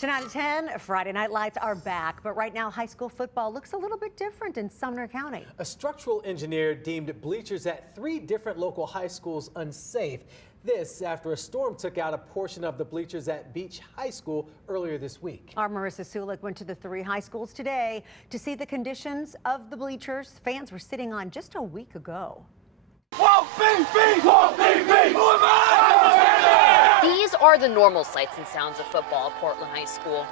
Tonight at 10, Friday Night Lights are back, but right now high school football looks a little bit different in Sumner County. A structural engineer deemed bleachers at 3 different local high schools unsafe. This after a storm took out a portion of the bleachers at Beach High School earlier this week. Our Marissa Sulek went to the 3 high schools today to see the conditions of the bleachers fans were sitting on just a week ago. These are the normal sights and sounds of football at Portland High School.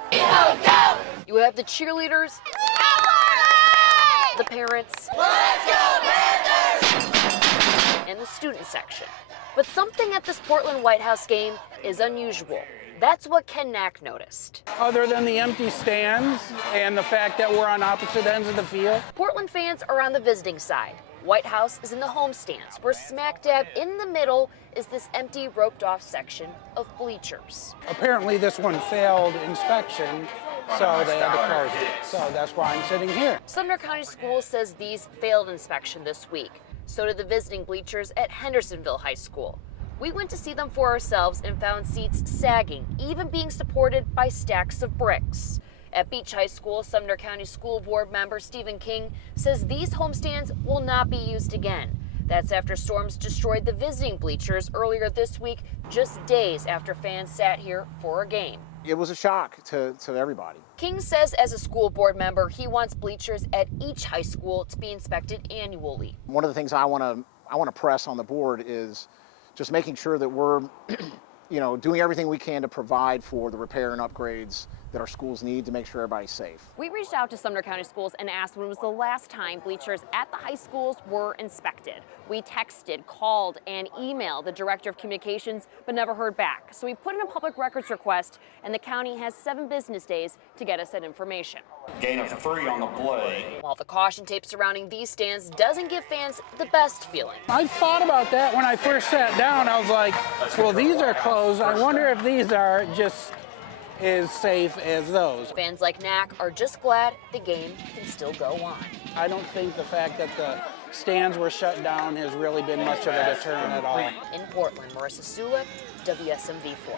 You have the cheerleaders, the parents, and the student section. But something at this Portland White House game is unusual. That's what Ken Knack noticed. Other than the empty stands and the fact that we're on opposite ends of the field. Portland fans are on the visiting side. White House is in the home stands, where smack dab in the middle is this empty roped off section of bleachers. Apparently this one failed inspection, so they had to close it. So that's why I'm sitting here. Sumner County Schools says these failed inspection this week. So did the visiting bleachers at Hendersonville High School. We went to see them for ourselves and found seats sagging, even being supported by stacks of bricks. At Beach High School, Sumner County School Board member Stephen King says these homestands will not be used again. That's after storms destroyed the visiting bleachers earlier this week, just days after fans sat here for a game. It was a shock to everybody. King says as a school board member, he wants bleachers at each high school to be inspected annually. One of the things I want to press on the board is just making sure that we're doing everything we can to provide for the repair and upgrades that our schools need to make sure everybody's safe. We reached out to Sumner County Schools and asked when was the last time bleachers at the high schools were inspected. We texted, called, and emailed the director of communications, but never heard back. So we put in a public records request, and the county has 7 business days to get us that information. Gain of 3 on the play. While the caution tape surrounding these stands doesn't give fans the best feeling. I thought about that when I first sat down. I was like, well, these are closed. I wonder if these are just as safe as those. Fans like Knack are just glad the game can still go on. I don't think the fact that the stands were shut down has really been much of a deterrent at all. In Portland, Marissa Sulek, WSMV 4.